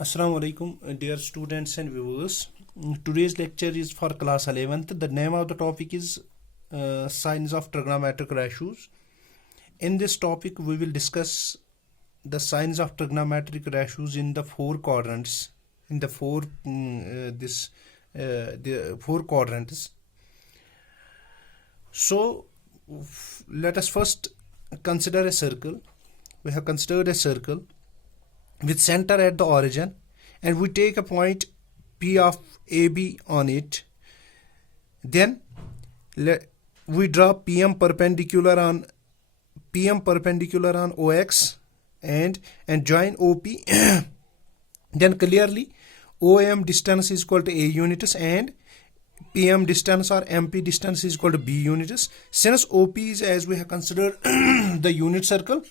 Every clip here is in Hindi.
Assalamu alaikum, dear students and viewers. Today's lecture is for class 11th. The name of the topic is signs of trigonometric ratios. In this topic, we will discuss the signs of trigonometric ratios in the four quadrants. In the four quadrants. So, let us first consider a circle. We have considered a circle with center at the origin, and we take a point P of AB on it. Then we draw PM perpendicular on OX and join OP. Then clearly OM distance is equal to A units and PM distance or MP distance is equal to B units. Since OP is, as we have considered, the unit circle,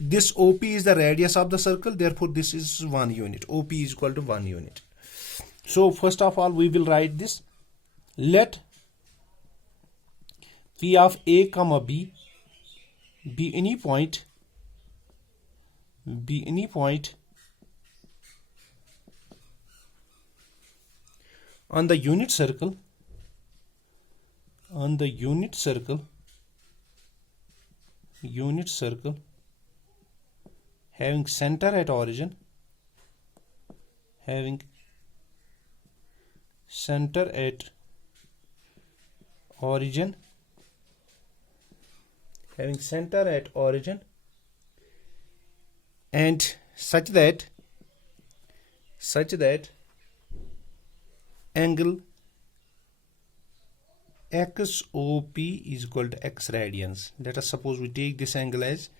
this OP is the radius of the circle, therefore this is 1 unit. OP is equal to 1 unit. So first of all we will write this. Let P of A comma B be any point on the unit circle having center at origin, and such that angle XOP is equal to X radians. Let us suppose we take this angle as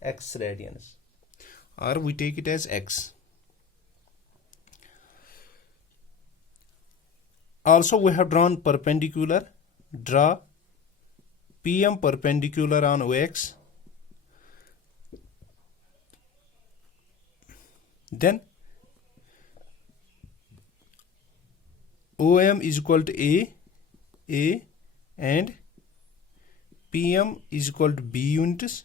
X radians, or we take it as X. Also we have drawn perpendicular. Draw PM perpendicular on OX. Then OM is equal to A and PM is equal to B units.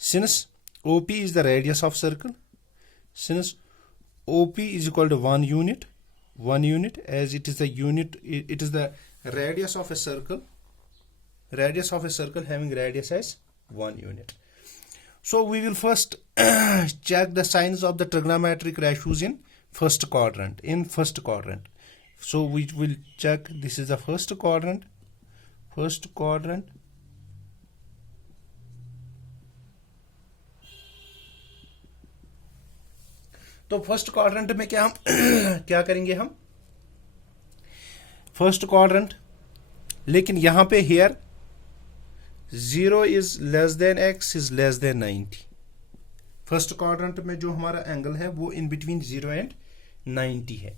Since OP is the radius of circle, since OP is equal to 1 unit, as it is the unit, it is the radius of a circle having radius as 1 unit. So we will first check the signs of the trigonometric ratios in first quadrant. So we will check. This is the first quadrant. तो फर्स्ट क्वाड्रेंट में क्या करेंगे हम फर्स्ट क्वाड्रेंट, लेकिन यहां पे here 0 is less than x is less then 90. First quadrant में जो हमारा एंगल है वो इन बिटवीन 0 एंड 90 है.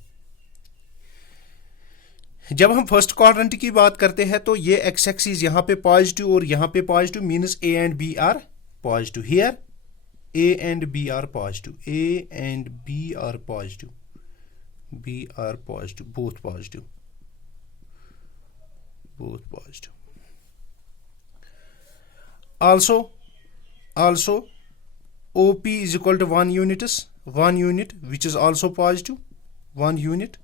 जब हम फर्स्ट क्वाड्रेंट की बात करते हैं तो ये x एक्सिस यहां पे पॉजिटिव और यहां पे positive, means A and B are positive. Here A and B are positive. Both positive. Also OP is equal to 1 unit, which is also positive. 1 unit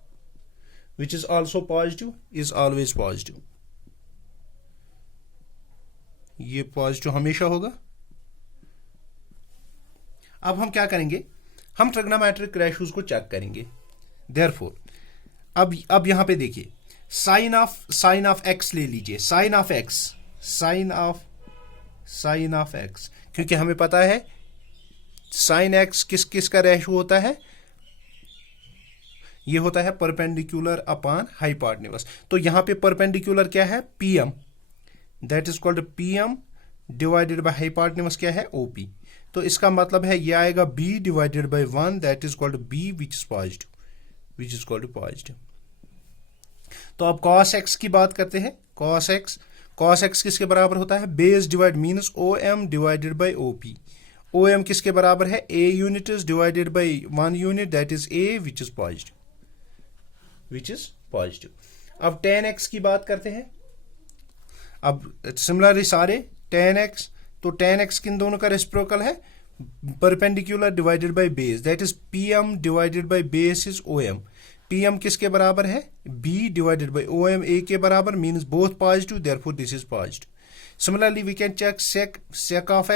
which is also positive is always positive. ये पॉजिटिव हमेशा होगा. अब हम क्या करेंगे, हम ट्रिग्नोमेट्रिक रेशियोज को चेक करेंगे. देयरफॉर अब यहां पे देखिए, साइन ऑफ एक्स ले लीजिए. साइन ऑफ एक्स, क्योंकि हमें पता है साइन एक्स किस का रेशियो होता है, ये होता है परपेंडिकुलर अपॉन हाइपोटेन्यूज. तो यहां पे परपेंडिकुलर क्या है, PM, that is called PM divided by hypotenuse क्या है, ओपी. तो इसका मतलब है ये आएगा b divided bye 1, that is called b which is positive. तो अब cos x की बात करते हैं. cos x किसके बराबर होता है, base divide means OM divided by OP. OM किसके बराबर है, A unit divided by 1 unit, that is A which is positive. अब tan x की बात करते हैं. अब सिमिलरली सारे tan x, तो tan x किन दोनों का रेसिप्रोकल है, perpendicular divided by base, that is PM divided by base is OM। PM किसके बराबर है? B divided by OM, A के बराबर, means both positive, therefore this is positive. Similarly we can check sec of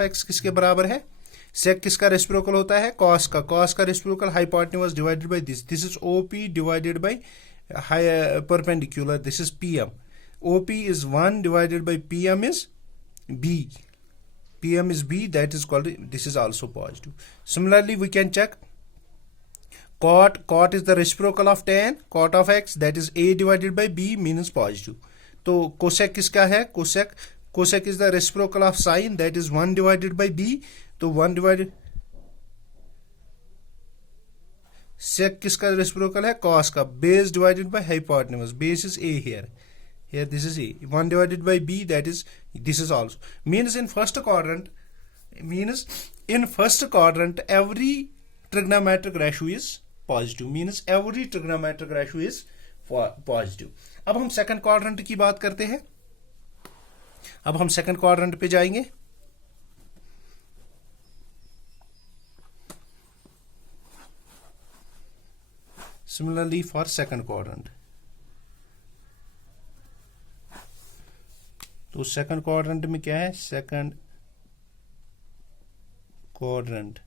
x किसके बराबर है? sec किसका रेसिप्रोकल होता है? cos का reciprocal hypotenuse divided by this is OP divided by perpendicular, this is PM. OP is 1 divided by PM is B. PM is B, that is called, this is also positive. Similarly, we can check cot is the reciprocal of tan, cot of x, that is A divided by B, means positive. तो cosec किसका है? cosec is the reciprocal of sin, that is 1 divided by B. तो 1 divided sec किसका रेसिप्रोकल है? cos का, base divided by hypotenuse, base is A here this is A, 1 divided by B, that is, this is also, means in first quadrant every trigonometric ratio is positive, means every trigonometric ratio is positive. अब हम सेकंड क्वाड्रेंट की बात करते हैं। अब हम सेकंड क्वाड्रेंट पे जाएंगे। Similarly for second quadrant, तो सेकंड क्वाड्रेंट में क्या है? सेकंड क्वाड्रेंट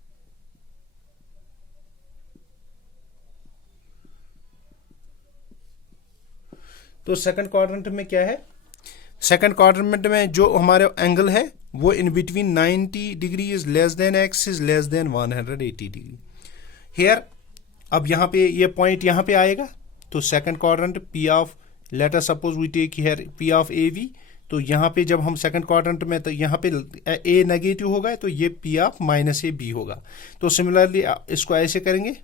तो सेकंड क्वाड्रेंट में क्या है? सेकंड क्वाड्रेंट में जो हमारे एंगल है वो in between 90 degree is less than x is less than 180 degree. Here अब यहाँ पे ये पॉइंट यहाँ पे आएगा, तो second quadrant P of, let us suppose we take here P of AB, तो यहाँ पे जब हम सेकंड क्वाड्रेंट में, तो यहाँ पे A नेगेटिव होगा, तो ये P ऑफ -AB होगा। तो सिमिलरली इसको ऐसे करेंगे,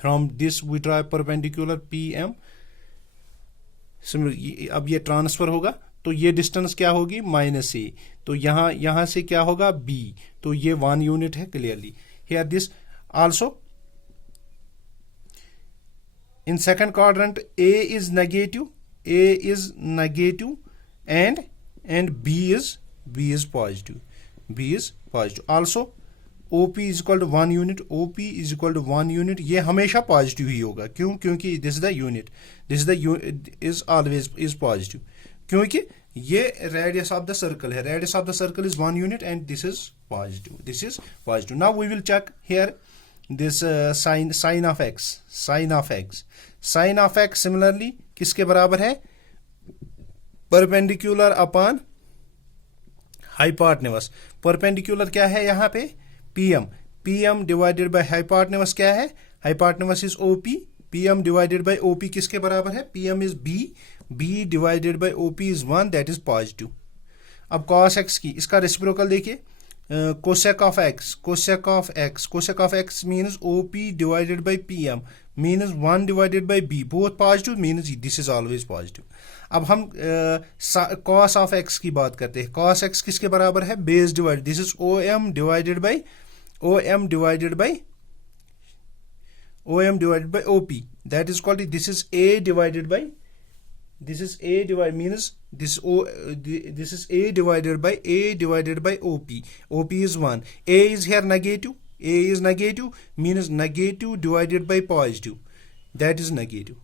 from this we draw perpendicular PM, अब ये ट्रांसफर होगा, तो ये डिस्टेंस क्या होगी? -A, तो यहाँ से क्या होगा? B, तो ये 1 यूनिट है clearly. Here this also in second quadrant A is negative and B is positive, also OP is equal to 1 unit, OP is equal to 1 unit, ये हमेशा पॉजिटिव ही होगा। क्यों? क्योंकि this is the unit, is always is positive, क्योंकि ये रेडियस ऑफ द सर्कल है, radius of the circle is 1 unit and this is positive. Now we will check here this sin of x similarly किसके बराबर है? Perpendicular upon hypotenuse. परपेंडिकुलर क्या है यहाँ पे? PM डिवाइडेड बाय हाइपोटेन्यूज क्या है? Hypotenuse is OP, PM divided bye OP किसके बराबर है? PM is B divided bye OP is 1, that is positive. अब cos x की, इसका रेसिप्रोकल देखिए, cosec of x means OP divided by PM means 1 divided by B, both positive, means this is always positive. अब हम cos of x की बात करते हैं। cos x किसके बराबर है? base divided, this is OM divided by OP, that is called, this is A divided by means this is A divided by OP. OP is 1. A is here negative. Means negative divided by positive. That is negative.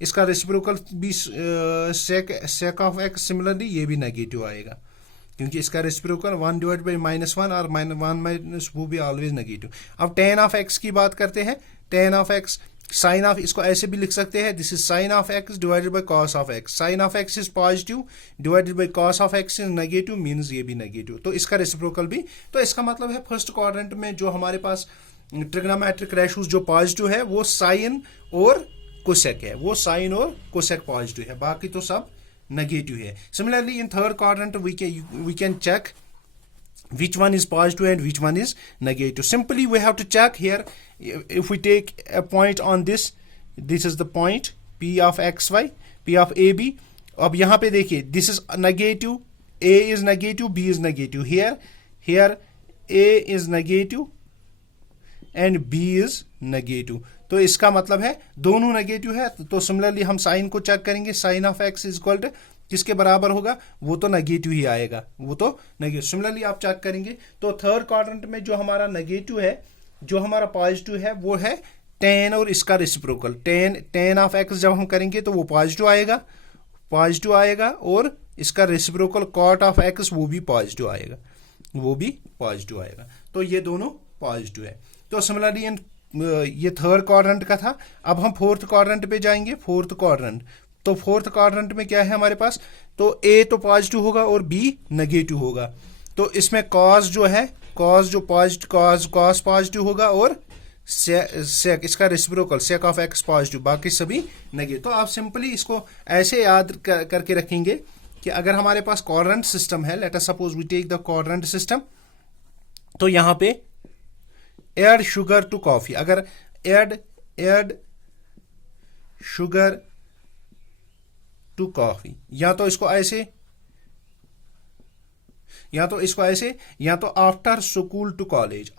इसका रेसिप्रोकल भी sec of x सिमिलरली ये भी नेगेटिव आएगा, क्योंकि इसका रेसिप्रोकल 1 डिवाइड बाई -1 और 1 माइनस वो भी ऑलवेज नेगेटिव। अब tan ऑफ x की बात करते हैं। tan of x, sine of, इसको ऐसे भी लिख सकते हैं, this is sine of x divided by cos of x। Sine of x is positive divided by cos of x is negative, means ये भी नेगेटिव, तो इसका रेसिप्रोकल भी। तो इसका मतलब है फर्स्ट क्वाड्रेंट में जो हमारे पास ट्रिग्नोमेट्रिक रेशियोज जो पॉजिटिव है वो साइन और कोसेक है, वो साइन और कोसेक पॉजिटिव है, बाकी तो सब नेगेटिव है। Similarly in third quadrant we can check which one is positive and which one is negative. Simply we have to check here, if we take a point on this is the point P of xy, P of AB. अब यहाँ पे देखिए, this is negative, A is negative, B is negative, here A is negative and B is negative, तो इसका मतलब है दोनों नेगेटिव है। तो सिमिलरली हम साइन को चेक करेंगे, sine of x is equal to किसके बराबर होगा, वो तो नेगेटिव ही आएगा, वो तो नेगेटिव। सिमिलरली आप चेक करेंगे तो थर्ड क्वाड्रेंट में जो हमारा नेगेटिव है, जो हमारा पॉजिटिव है, वो है tan और इसका रेसिप्रोकल। tan ऑफ x जब हम करेंगे तो वो पॉजिटिव आएगा और इसका रेसिप्रोकल cot ऑफ x वो भी पॉजिटिव आएगा, तो ये दोनों पॉजिटिव है। तो सिमिलरली ये थर्ड क्वाड्रेंट का था। अब हम फोर्थ क्वाड्रेंट पे जाएंगे। फोर्थ क्वाड्रेंट में क्या है हमारे पास, तो ए तो पॉजिटिव होगा और बी नेगेटिव होगा। तो इसमें कॉस पॉजिटिव होगा और सेक इसका reciprocal sake of x positive, बाकी सभी नेगेटिव। तो आप सिंपली इसको ऐसे याद करके रखेंगे कि अगर हमारे पास क्वाड्रेंट सिस्टम है, let us suppose we take the quadrant system, तो यहां पे एड शुगर टू कॉफी, अगर एड शुगर टू कॉफी, या तो ऐसे या तो after school to college,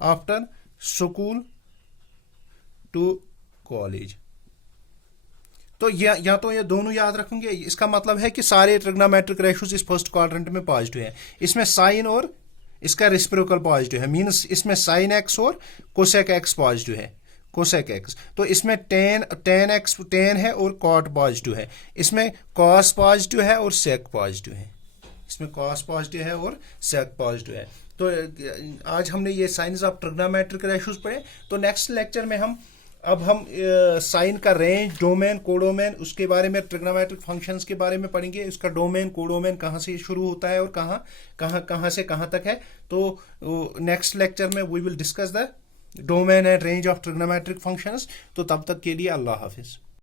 after school to college. तो या तो ये दोनों याद रखेंगे। इसका मतलब है कि सारे ट्रिग्नोमेट्रिक रेशियोज इस फर्स्ट क्वाड्रेंट में पॉजिटिव है। इसमें साइन और इसका रेसिप्रोकल पॉजिटिव है, मींस इसमें साइन एक्स और कोसेक एक्स पॉजिटिव है, कोसेक एक्स। तो इसमें tan है और कॉट पॉजिटिव है। इसमें कॉस पॉजिटिव है और सेक पॉजिटिव है, तो आज हमने ये साइंस ऑफ ट्रिग्नोमेट्रिक रेशियोज पढ़े। तो नेक्स्ट लेक्चर में हम साइन का रेंज, डोमेन, कोडोमेन, उसके बारे में, ट्रिग्नोमेट्रिक फंक्शंस के बारे में पढ़ेंगे। इसका डोमेन, कोडोमेन कहाँ से शुरू होता है और कहाँ से कहाँ तक है। तो नेक्स्ट लेक्चर में we will discuss the domain and range of trigonometric functions. तो तब तक के लिए अल्लाह हाफिज।